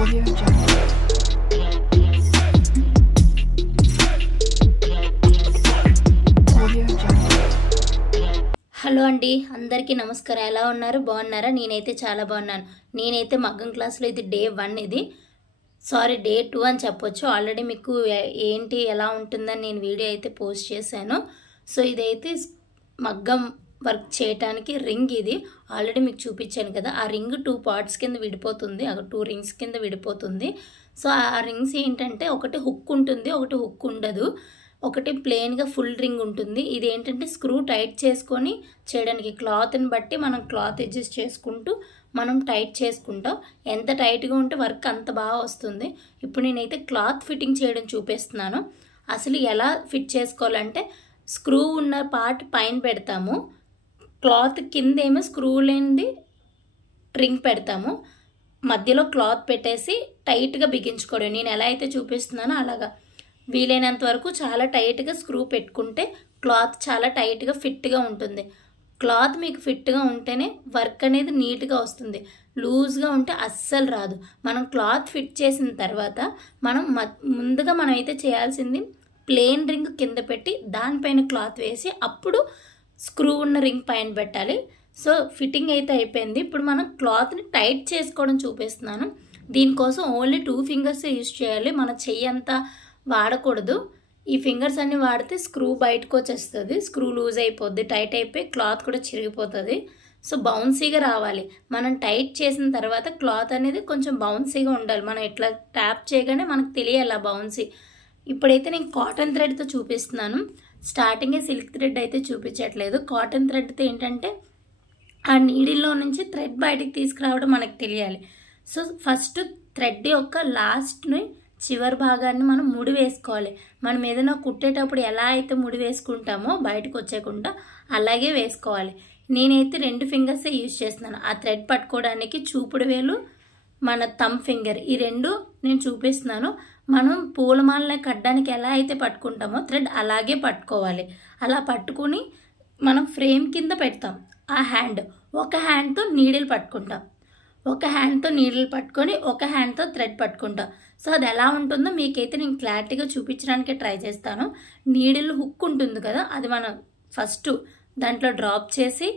Audio Jungle. Audio Jungle. Hello అండి, అందరికీ నమస్కారం. ఎలా ఉన్నారు? బాగున్నారా? నేనైతే చాలా బాగున్నాను. నేనైతే మగ్గం క్లాస్లో ఇది డే 1, ఇది డే 2 అని చెప్పొచ్చు. ఆల్రెడీ మీకు ఏంటి ఎలా ఉంటుందని నేను వీడియో అయితే పోస్ట్ చేశాను. సో ఇదైతే మగ్గం వర్క్ చేయడానికి రింగ్. ఇది ఆల్రెడీ మీకు చూపించాను కదా. ఆ రింగ్ 2 పార్ట్స్ కింద విడిపోతుంది, 2 రింగ్స్ కింద విడిపోతుంది. సో ఆ రింగ్స్ ఏంటంటే ఒకటి హుక్ ఉంటుంది, ఒకటి హుక్ ఉండదు. ఒకటి ప్లెయిన్గా ఫుల్ రింగ్ ఉంటుంది. ఇది ఏంటంటే స్క్రూ టైట్ చేసుకొని చేయడానికి, క్లాత్ని బట్టి మనం క్లాత్ అడ్జస్ట్ చేసుకుంటూ మనం టైట్ చేసుకుంటాం. ఎంత టైట్గా ఉంటే వర్క్ అంత బాగా వస్తుంది. ఇప్పుడు నేనైతే క్లాత్ ఫిట్టింగ్ చేయడం చూపిస్తున్నాను. అసలు ఎలా ఫిట్ చేసుకోవాలంటే, స్క్రూ ఉన్న పార్ట్ పైన పెడతాము, క్లాత్ కింద ఏమో స్క్రూ లేనిది రింగ్ పెడతాము, మధ్యలో క్లాత్ పెట్టేసి టైట్గా బిగించుకోవడం. నేను ఎలా అయితే చూపిస్తున్నానో అలాగా వీలైనంత వరకు చాలా టైట్గా స్క్రూ పెట్టుకుంటే క్లాత్ చాలా టైట్గా ఫిట్గా ఉంటుంది. క్లాత్ మీకు ఫిట్గా ఉంటేనే వర్క్ అనేది నీట్గా వస్తుంది. లూజ్గా ఉంటే అస్సలు రాదు. మనం క్లాత్ ఫిట్ చేసిన తర్వాత ముందుగా మనం అయితే చేయాల్సింది, ప్లెయిన్ రింగ్ కింద పెట్టి దానిపైన క్లాత్ వేసి అప్పుడు స్క్రూ ఉన్న రింగ్ పైన పెట్టాలి. సో ఫిట్టింగ్ అయితే అయిపోయింది. ఇప్పుడు మనం క్లాత్ని టైట్ చేసుకోవడం చూపిస్తున్నాను. దీనికోసం ఓన్లీ 2 ఫింగర్స్ యూజ్ చేయాలి. మన చెయ్యి అంతా వాడకూడదు. ఈ ఫింగర్స్ అన్ని వాడితే స్క్రూ బయటకు వచ్చేస్తుంది, స్క్రూ లూజ్ అయిపోద్ది, టైట్ అయిపోయి క్లాత్ కూడా చిరిగిపోతుంది. సో బౌన్సీగా రావాలి. మనం టైట్ చేసిన తర్వాత క్లాత్ అనేది కొంచెం బౌన్సీగా ఉండాలి. మనం ఇట్లా ట్యాప్ చేయగానే మనకు తెలియాలి ఆ బౌన్సీ. ఇప్పుడైతే నేను కాటన్ థ్రెడ్తో చూపిస్తున్నాను. స్టార్టింగే సిల్క్ థ్రెడ్ అయితే చూపించట్లేదు. కాటన్ థ్రెడ్తో ఏంటంటే ఆ నీడిల్లో నుంచి థ్రెడ్ బయటికి తీసుకురావడం మనకు తెలియాలి. సో ఫస్ట్ థ్రెడ్ యొక్క లాస్ట్ని, చివరి భాగాన్ని మనం ముడి వేసుకోవాలి. మనం ఏదైనా కుట్టేటప్పుడు ఎలా అయితే ముడి వేసుకుంటామో బయటకు వచ్చేకుండా అలాగే వేసుకోవాలి. నేనైతే 2 ఫింగర్సే యూజ్ చేస్తున్నాను. ఆ థ్రెడ్ పట్టుకోవడానికి చూపుడు వేలు, మన థంబ్ ఫింగర్, ఈ 2 నేను చూపిస్తున్నాను. మనం పూలమాలని కట్టడానికి ఎలా అయితే పట్టుకుంటామో థ్రెడ్ అలాగే పట్టుకోవాలి. అలా పట్టుకుని మనం ఫ్రేమ్ కింద పెడతాం. ఆ హ్యాండ్, ఒక హ్యాండ్తో నీడిల్ పట్టుకుంటాం, ఒక హ్యాండ్తో నీడిల్ పట్టుకొని ఒక హ్యాండ్తో థ్రెడ్ పట్టుకుంటాం. సో అది ఎలా ఉంటుందో మీకైతే నేను క్లారిటీగా చూపించడానికి ట్రై చేస్తాను. నీడిల్ హుక్ ఉంటుంది కదా, అది మనం ఫస్ట్ దాంట్లో డ్రాప్ చేసి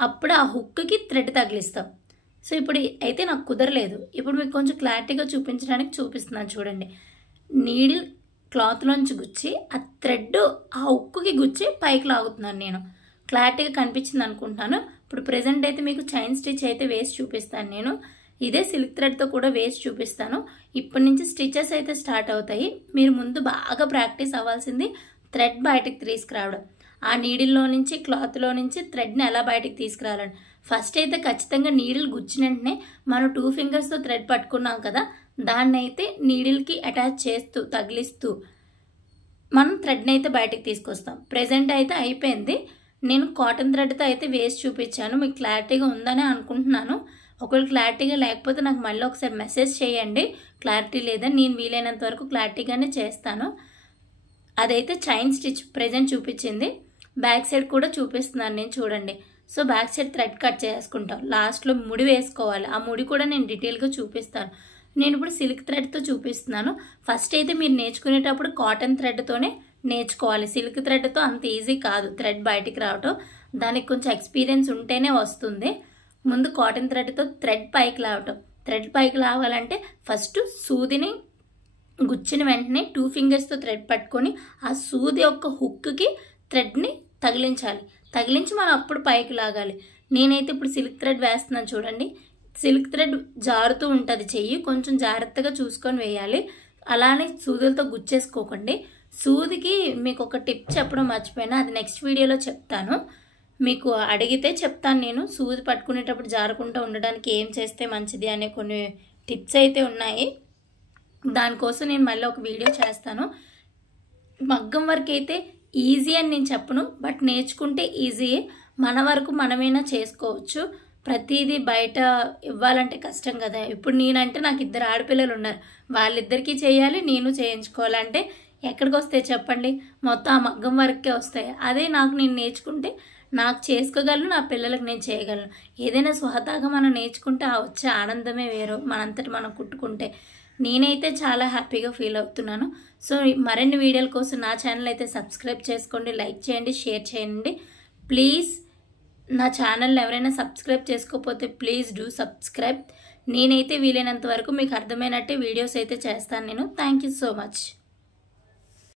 అప్పుడు ఆ హుక్కి థ్రెడ్ తగిలిస్తాం. సో ఇప్పుడు అయితే నాకు కుదరలేదు. ఇప్పుడు మీకు కొంచెం క్లారిటీగా చూపించడానికి చూపిస్తున్నాను చూడండి. నీడిల్ క్లాత్లోంచి గుచ్చి ఆ థ్రెడ్ ఆ హుక్కి గుచ్చి పైకి లాగుతున్నాను. నేను క్లారిటీగా కనిపించింది అనుకుంటున్నాను. ఇప్పుడు ప్రెజెంట్ అయితే మీకు చైన్ స్టిచ్ అయితే వేసి చూపిస్తాను. నేను ఇదే సిల్క్ థ్రెడ్తో కూడా వేసి చూపిస్తాను. ఇప్పటి నుంచి స్టిచెస్ అయితే స్టార్ట్ అవుతాయి. మీరు ముందు బాగా ప్రాక్టీస్ అవ్వాల్సింది థ్రెడ్ బయటకు తీసుకురావడం. ఆ నీడిల్లో నుంచి, క్లాత్లో నుంచి థ్రెడ్ని ఎలా బయటకు తీసుకురావాలని ఫస్ట్ అయితే ఖచ్చితంగా నీడిల్ గుచ్చిన వెంటనే మనం 2 ఫింగర్స్తో థ్రెడ్ పట్టుకున్నాం కదా, దాన్ని అయితే నీడిల్కి అటాచ్ చేస్తూ తగిలిస్తూ మనం థ్రెడ్ని అయితే బయటకు తీసుకొస్తాం. ప్రెజెంట్ అయితే అయిపోయింది. నేను కాటన్ థ్రెడ్తో అయితే వేసి చూపించాను. మీకు క్లారిటీగా ఉందని అనుకుంటున్నాను. ఒకవేళ క్లారిటీగా లేకపోతే నాకు మళ్ళీ ఒకసారి మెసేజ్ చేయండి, క్లారిటీ లేదని. నేను వీలైనంత వరకు క్లారిటీగానే చేస్తాను. అదైతే చైన్ స్టిచ్ ప్రెజెంట్ చూపించింది. బ్యాక్ సైడ్ కూడా చూపిస్తున్నాను నేను, చూడండి. So back side thread cut చేసుకుంటాం. లాస్ట్లో ముడి వేసుకోవాలి. ఆ ముడి కూడా నేను డీటెయిల్గా చూపిస్తాను. నేను ఇప్పుడు సిల్క్ థ్రెడ్తో చూపిస్తున్నాను. ఫస్ట్ అయితే మీరు నేర్చుకునేటప్పుడు కాటన్ థ్రెడ్తోనే నేర్చుకోవాలి. సిల్క్ థ్రెడ్తో అంత ఈజీ కాదు థ్రెడ్ బయటికి రావటం. దానికి కొంచెం ఎక్స్పీరియన్స్ ఉంటేనే వస్తుంది. ముందు కాటన్ థ్రెడ్తో థ్రెడ్ పైకి లావటం. థ్రెడ్ పైకి లావాలంటే ఫస్ట్ సూదిని గుచ్చిన వెంటనే 2 ఫింగర్స్తో థ్రెడ్ పట్టుకొని ఆ సూది యొక్క హుక్కి థ్రెడ్ని తగిలించాలి. తగిలించి మనం అప్పుడు పైకి లాగాలి. నేనైతే ఇప్పుడు సిల్క్ థ్రెడ్ వేస్తున్నాను చూడండి. సిల్క్ థ్రెడ్ జారుతూ ఉంటుంది, చెయ్యి కొంచెం జాగ్రత్తగా చూసుకొని వేయాలి. అలానే సూదులతో గుచ్చేసుకోకండి. సూదికి మీకు ఒక టిప్ చెప్పడం మర్చిపోయినా, అది నెక్స్ట్ వీడియోలో చెప్తాను. మీకు అడిగితే చెప్తాను నేను. సూది పట్టుకునేటప్పుడు జారకుండా ఉండడానికి ఏం చేస్తే మంచిది అనే కొన్ని టిప్స్ అయితే ఉన్నాయి. దానికోసం నేను మళ్ళీ ఒక వీడియో చేస్తాను. మగ్గం వర్క్ అయితే ఈజీ అని నేను చెప్పను, బట్ నేర్చుకుంటే ఈజీయే. మన వరకు మనమైనా చేసుకోవచ్చు. ప్రతిదీ బయట ఇవ్వాలంటే కష్టం కదా. ఇప్పుడు నేనంటే నాకు 2 ఆడపిల్లలు ఉన్నారు, వాళ్ళిద్దరికీ చేయాలి, నేను చేయించుకోవాలంటే ఎక్కడికి వస్తాయి చెప్పండి? మొత్తం ఆ మగ్గం వర్కే వస్తాయి. అదే నేను నేర్చుకుంటే నాకు చేసుకోగలను, నా పిల్లలకు నేను చేయగలను. ఏదైనా స్వతహాగా మనం నేర్చుకుంటే ఆ వచ్చే ఆనందమే వేరు, మనంతటి మనం కుట్టుకుంటే. నేనైతే చాలా హ్యాపీగా ఫీల్ అవుతున్నాను. సో మరిన్ని వీడియోల కోసం నా ఛానల్ అయితే సబ్స్క్రైబ్ చేసుకోండి, లైక్ చేయండి, షేర్ చేయండి. ప్లీజ్ నా ఛానల్ ఎవరైనా సబ్స్క్రైబ్ చేసుకోకపోతే ప్లీజ్ డూ సబ్స్క్రైబ్. నేనైతే వీలైనంత వరకు మీకు అర్థమైనట్టే వీడియోస్ అయితే చేస్తాను నేను. Thank you so much.